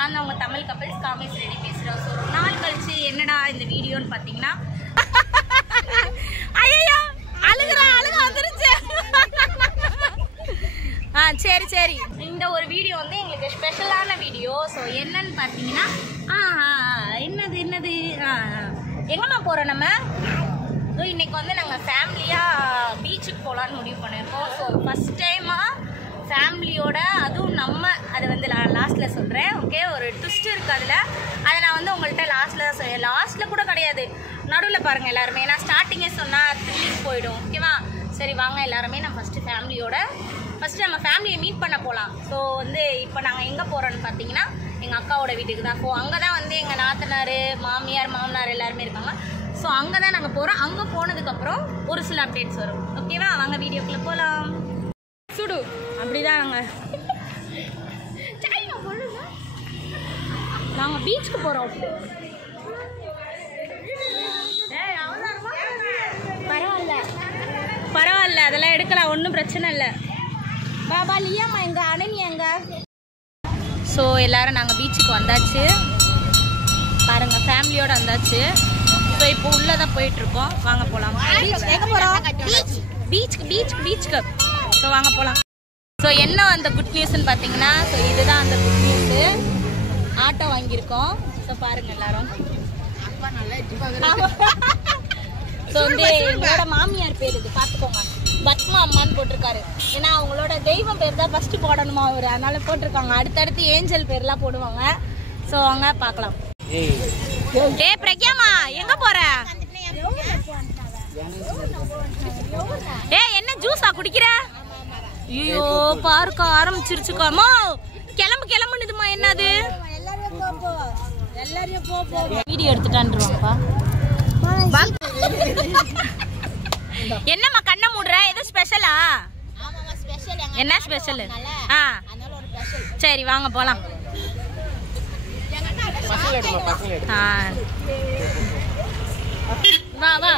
நான் தான் உங்கள் தமிழ் கப்பல்ஸ் காமேஸ் ரெடி பேசுகிறோம். ஸோ ஒரு நாள் கழிச்சு என்னடா இந்த வீடியோன்னு பார்த்தீங்கன்னா ஐயோ அழுக வந்துருச்சு. சரி சரி, இந்த ஒரு வீடியோ வந்து எங்களுக்கு ஸ்பெஷலான வீடியோ. ஸோ என்னன்னு பார்த்தீங்கன்னா என்னது எங்கம்மா போகிறோம் நம்ம? ஸோ இன்றைக்கி வந்து நாங்கள் ஃபேமிலியாக பீச்சுக்கு போகலான்னு முடிவு பண்ணியிருக்கோம். ஸோ ஃபஸ்ட் டைமாக ஃபேமிலியோட, அதுவும் நம்ம அதை வந்து லாஸ்ட்டில் சொல்கிறேன். ஓகே, ஒரு ட்விஸ்ட் இருக்குது அதில். அதை நான் வந்து உங்கள்கிட்ட லாஸ்ட்டில் கூட கிடையாது, நடுவில் பாருங்கள் எல்லாருமே. நான் ஸ்டார்டிங்கே சொன்னால் த்ரில்லிங் போயிடும். ஓகேவா? சரி வாங்க எல்லாருமே நம்ம ஃபஸ்ட்டு நம்ம ஃபேமிலியை மீட் பண்ண போகலாம். ஸோ வந்து இப்போ நாங்கள் எங்கே போகிறோன்னு பார்த்தீங்கன்னா எங்கள் அக்காவோட வீட்டுக்கு தான். ஸோ அங்கே தான் வந்து எங்கள் நாத்தனார், மாமனார் எல்லாருமே இருக்காங்க. ஸோ அங்கே தான் நாங்கள் போகிறோம். அங்கே போனதுக்கப்புறம் ஒரு சில அப்டேட்ஸ் வரும். ஓகேவா? வாங்க வீடியோக்குள்ளே போகலாம். சுடு அப்படிதான் நாங்கள் பீச்சுக்கு போகிறோம். பரவாயில்ல, அதெல்லாம் எடுக்கலாம், ஒன்றும் பிரச்சனை இல்லை. பாபா லியாமா எங்க, அனன்யா எங்க? ஸோ எல்லாரும் நாங்கள் பீச்சுக்கு வந்தாச்சு பாருங்க, ஃபேமிலியோடு வந்தாச்சு. ஸோ இப்போ உள்ளதான் போயிட்டுருக்கோம். வாங்க போகலாம். எங்கே போகிறோம்? பீச்சுக்கு. ஸோ வாங்க போகலாம். ஸோ என்ன அந்த குட் நியூஸ்ன்னு பார்த்தீங்கன்னா, ஸோ இதுதான் அந்த குட் நியூஸு. ஆட்டோ வாங்கியிருக்கோம். ஸோ பாருங்கள் எல்லாரும். ஸோ வந்து எங்களோட மாமியார் பேர் இது பார்த்துக்கோங்க, பத்மா அம்மான்னு போட்டிருக்காரு. ஏன்னா அவங்களோட தெய்வம் பேர் தான் ஃபர்ஸ்ட் போடணுமா அவர், அதனால போட்டிருக்காங்க. அடுத்தடுத்து ஏஞ்சல் பேர்லாம் போடுவாங்க. ஸோ அவங்க பார்க்கலாம். ஏ பிரக்யாமா எங்க போற? ஏ என்ன ஜூஸா குடிக்கிற? ஐயோ பார்க்க ஆரம்பிச்சிருச்சுக்காமோ. கிளம்புனுதுமா. என்னது வீடியோ எடுத்துட்டான்ருவாங்கப்பா. என்னம்மா கண்ணை மூடுற? எது ஸ்பெஷலா? என்ன ஸ்பெஷல்? சரி வாங்க போலாம். வா வா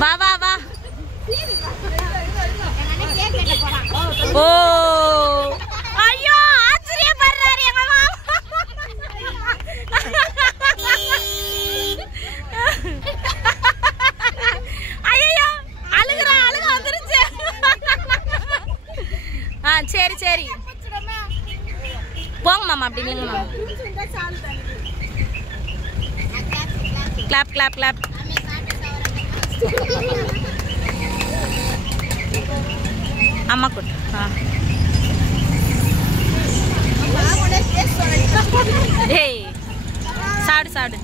வா வா வா. ஓ ஐயோ ஆச்சரியப்படுறாரு எங்க மாமா. ஐயோ அழுக வந்துருச்சு. சரி சரி போங்க மாமா. அப்படி இல்லைங்க மாமா. கிளாப். அம்மா கொடு. ஏய் சாடு.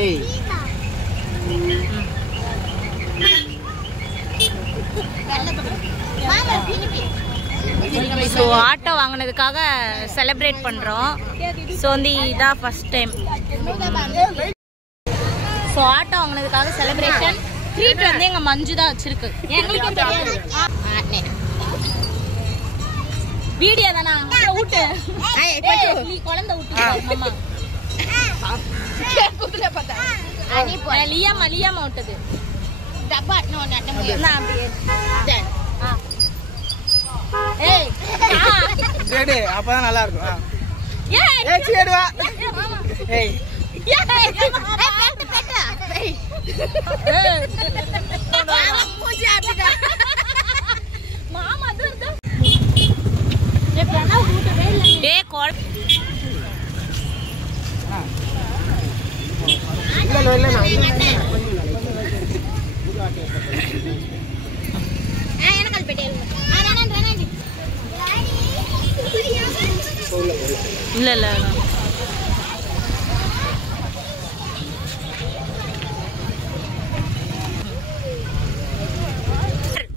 ஏய் ஸோ ஆட்டோ வாங்கினதுக்காக செலிப்ரேட் பண்ணுறோம். ஸோ வந்து இதான் ஃபர்ஸ்ட் டைம். ஸோ ஆட்டோ வாங்கினதுக்காக செலிப்ரேஷன். ட்ரீட் வந்து எங்கள் மஞ்சு தான் வச்சிருக்கு. எங்களுக்கும் தெரியாது. வீடியோ தானா? ஊட்டு நீ குழந்தை ஊட்டு மாமா. லியாமா விட்டது. அப்பதான் நல்லா இருக்கும். இல்ல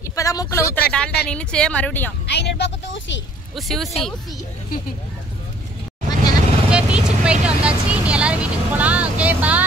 இப்பதான் மூக்குல ஊத்துற டால்டா நின்னுச்சு. மறுபடியும் 500 ரூபாய்க்கு ஊசி. பீச்சுக்கு போயிட்டு வந்தாச்சு. இனி எல்லாரும் வீட்டுக்கு போலாம். Okay bye.